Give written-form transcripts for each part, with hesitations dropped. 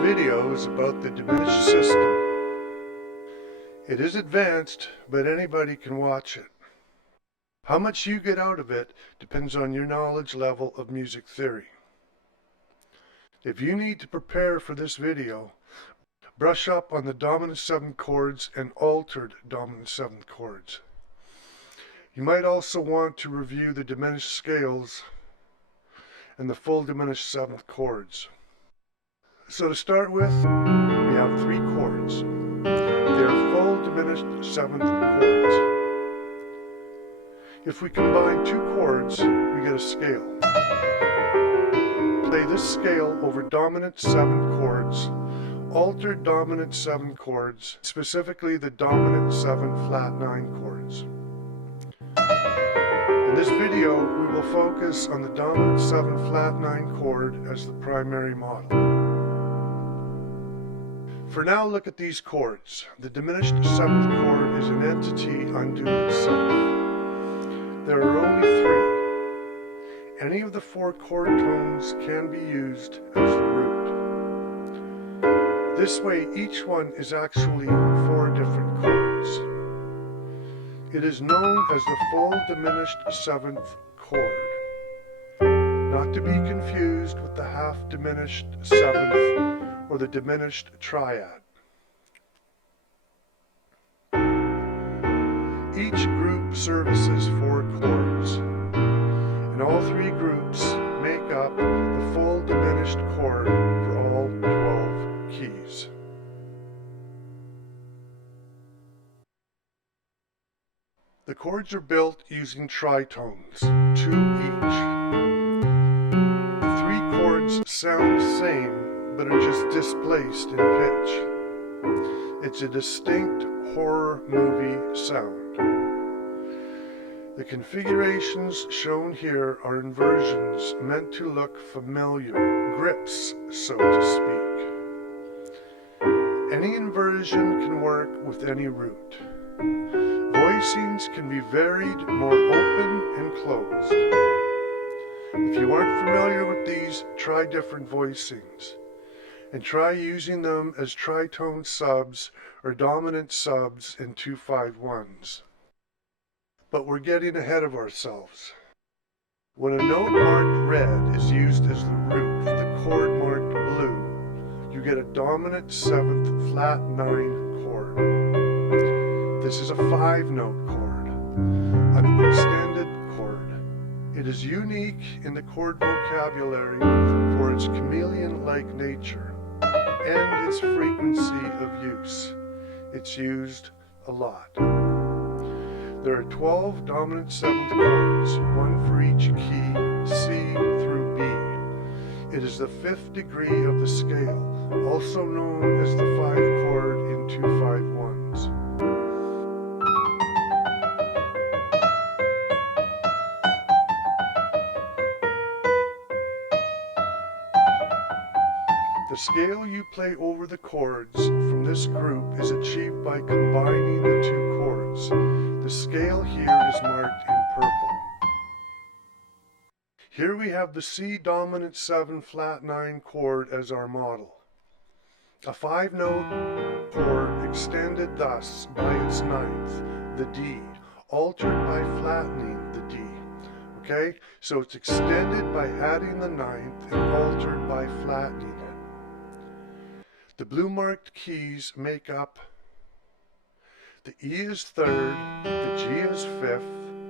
video is about the diminished system. It is advanced, but anybody can watch it. How much you get out of it depends on your knowledge level of music theory. If you need to prepare for this video, brush up on the dominant seventh chords and altered dominant seventh chords. You might also want to review the diminished scales and the full diminished seventh chords. So to start with, we have three chords. They are full diminished seventh chords. If we combine two chords, we get a scale. Play this scale over dominant seven chords, altered dominant seven chords, specifically the dominant seven flat nine chords. In this video, we will focus on the dominant seven flat nine chord as the primary model. For now, look at these chords. The diminished seventh chord is an entity unto itself. There are only three. Any of the four chord tones can be used as the root. This way, each one is actually four different chords. It is known as the full diminished seventh chord, not to be confused with the half diminished seventh or the diminished triad. Each group services four chords, and all three groups make up the full diminished chord for all 12 keys. The chords are built using tritones, two each. The three chords sound the same, but are just displaced in pitch. It's a distinct horror movie sound. The configurations shown here are inversions meant to look familiar, grips, so to speak. Any inversion can work with any root. Voicings can be varied, more open and closed. If you aren't familiar with these, try different voicings. And try using them as tritone subs or dominant subs in 2-5-1s. But we're getting ahead of ourselves. When a note marked red is used as the root for the chord marked blue, you get a dominant seventh flat nine chord. This is a 5-note chord, an extended chord. It is unique in the chord vocabulary for its chameleon-like nature and its frequency of use. It's used a lot. There are 12 dominant seventh chords, one for each key, C through B. It is the fifth degree of the scale, also known as the 5-chord in 2-5-1s. The scale you play over the chords from this group is achieved by combining the two chords. The scale here is marked in purple. Here we have the C dominant 7 flat 9 chord as our model. A 5-note chord extended thus by its ninth, the D, altered by flattening the D. Okay, so it's extended by adding the ninth and altered by flattening it. The blue marked keys make up the E is third, the G is fifth,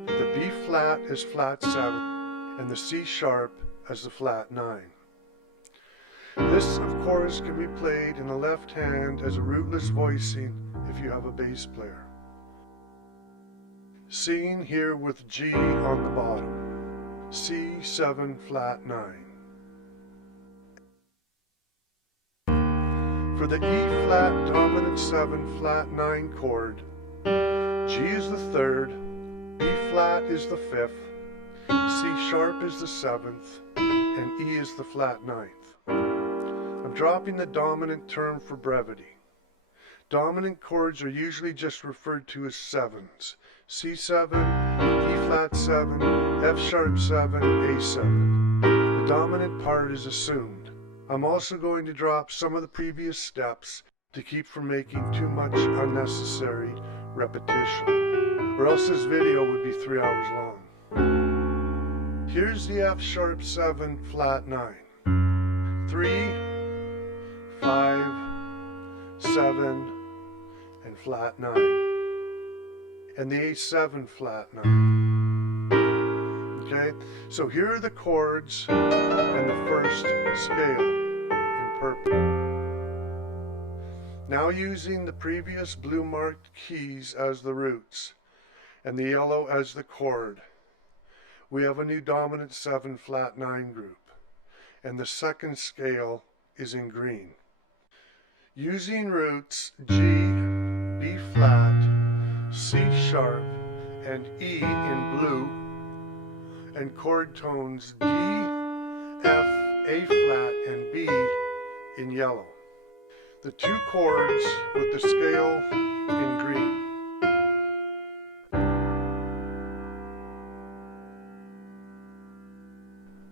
the B flat is flat 7, and the C sharp as the flat 9. This, of course, can be played in the left hand as a rootless voicing if you have a bass player. Seen here with G on the bottom, C7 flat 9. For the E flat dominant 7 flat 9 chord, G is the third, B flat is the fifth, C sharp is the 7th, and E is the flat 9th. I'm dropping the dominant term for brevity. Dominant chords are usually just referred to as 7s. C7, E flat 7, F sharp 7, A7. The dominant part is assumed. I'm also going to drop some of the previous steps to keep from making too much unnecessary repetition, or else this video would be 3 hours long. Here's the F sharp 7 flat 9. 3, 5, 7, and flat 9. And the A7 flat 9. Okay, so here are the chords and the first scale in purple. Now using the previous blue marked keys as the roots and the yellow as the chord, we have a new dominant 7 flat 9 group, and the second scale is in green. Using roots G, B flat, C sharp, and E in blue, and chord tones D, F, A flat, and B in yellow. The two chords with the scale in green.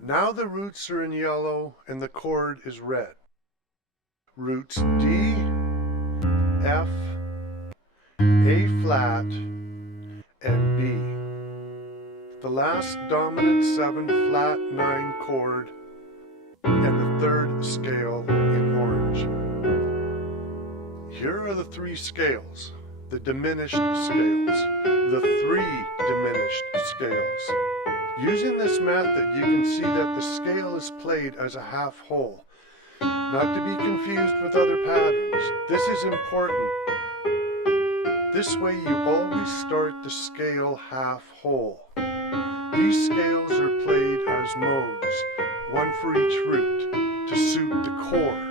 Now the roots are in yellow and the chord is red. Roots D, F, A flat, and B. The last dominant 7 flat 9 chord and the third scale in orange. Here are the three scales, the diminished scales, the 3 diminished scales. Using this method, you can see that the scale is played as a half whole, not to be confused with other patterns. This is important. This way you always start the scale half whole. These scales are played as modes, one for each root, to suit the chord.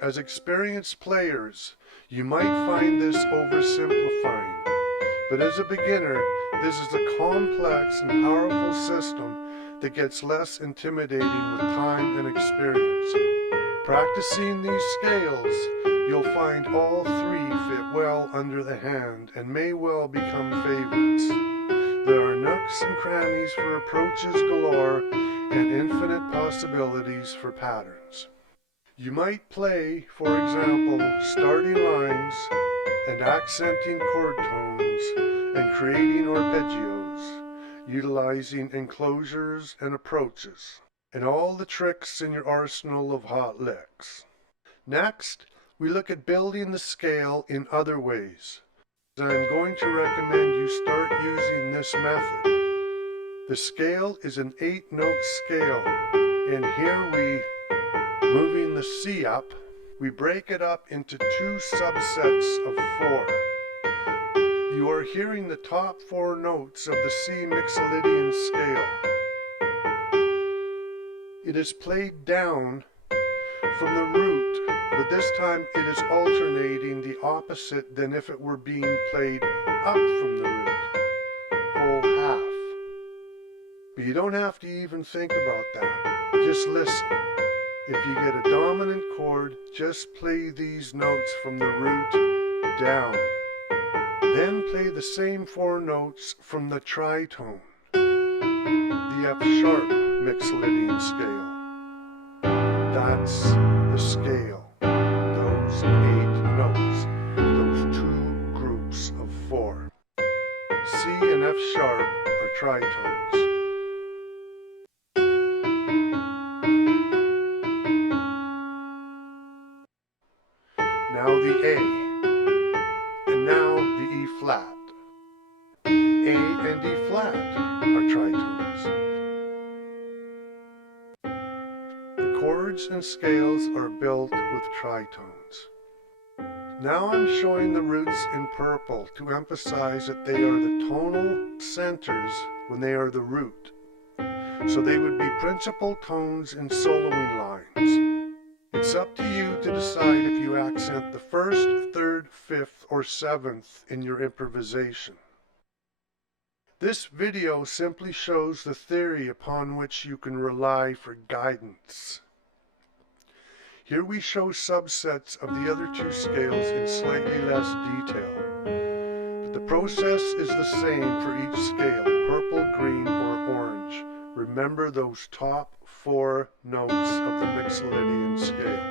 As experienced players, you might find this oversimplifying, but as a beginner, this is a complex and powerful system that gets less intimidating with time and experience. Practicing these scales, you'll find all 3 fit well under the hand and may well become favorites. There are nooks and crannies for approaches galore and infinite possibilities for patterns. You might play, for example, starting lines and accenting chord tones and creating arpeggios, utilizing enclosures and approaches, and all the tricks in your arsenal of hot licks. Next, we look at building the scale in other ways. I'm going to recommend you start using this method. The scale is an 8-note scale, and here moving the C up, we break it up into 2 subsets of 4. You are hearing the top 4 notes of the C Mixolydian scale. It is played down from the root, but this time it is alternating the opposite than if it were being played up from the root, whole half. But you don't have to even think about that, just listen. If you get a dominant chord, just play these notes from the root down. Then play the same 4 notes from the tritone, the F sharp Mixolydian scale. That's the scale, those 8 notes, those 2 groups of 4. C and F sharp are tritones. Now the A, and now the E flat. A and E flat are tritones. The chords and scales are built with tritones. Now I'm showing the roots in purple to emphasize that they are the tonal centers when they are the root. So they would be principal tones in soloing lines. It's up to you to decide if you accent the 1st, 3rd, 5th, or 7th in your improvisation. This video simply shows the theory upon which you can rely for guidance. Here we show subsets of the other 2 scales in slightly less detail, but the process is the same for each scale, purple, green, or orange. Remember those top 4 notes of the Mixolydian scale.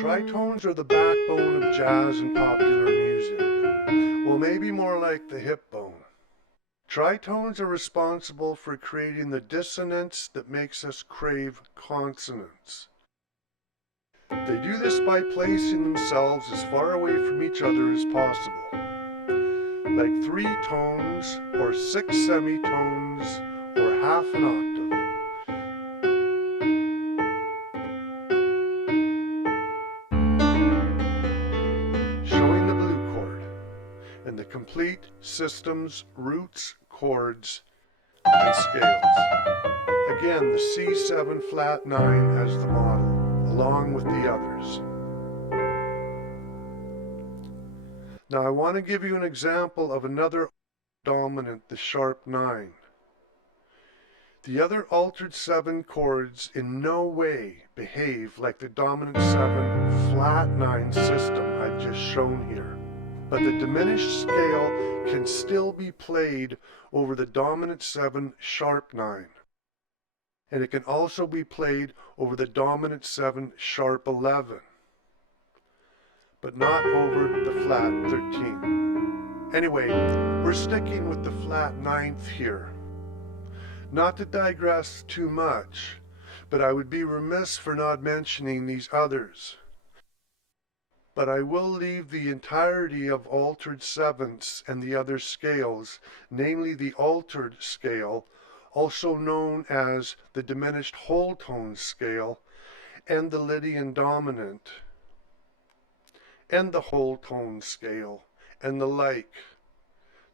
Tritones are the backbone of jazz and popular music. Well, maybe more like the hip bone. Tritones are responsible for creating the dissonance that makes us crave consonance. They do this by placing themselves as far away from each other as possible, like 3 tones or 6 semitones or half an octave. Showing the blue chord and the complete system's roots, chords, and scales. Again, the C7 flat 9 as the model, along with the others. Now I want to give you an example of another dominant, the sharp 9. The other altered 7 chords in no way behave like the dominant 7 flat 9 system I've just shown here. But the diminished scale can still be played over the dominant 7 sharp 9. And it can also be played over the dominant 7 sharp 11. But not over the flat 13. Anyway, we're sticking with the flat 9th here. Not to digress too much, but I would be remiss for not mentioning these others. But I will leave the entirety of altered 7ths and the other scales, namely the altered scale, also known as the diminished whole tone scale, and the Lydian dominant, and the whole tone scale, and the like,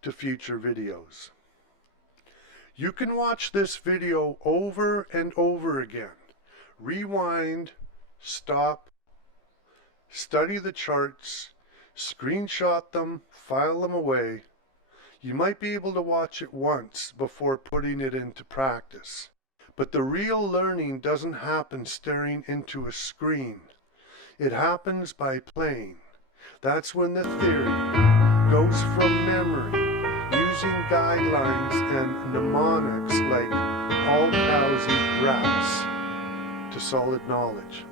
to future videos. You can watch this video over and over again. Rewind, stop, study the charts, screenshot them, file them away. You might be able to watch it once before putting it into practice. But the real learning doesn't happen staring into a screen. It happens by playing. That's when the theory goes from memory, using guidelines and mnemonics like all cows eat grass, to solid knowledge.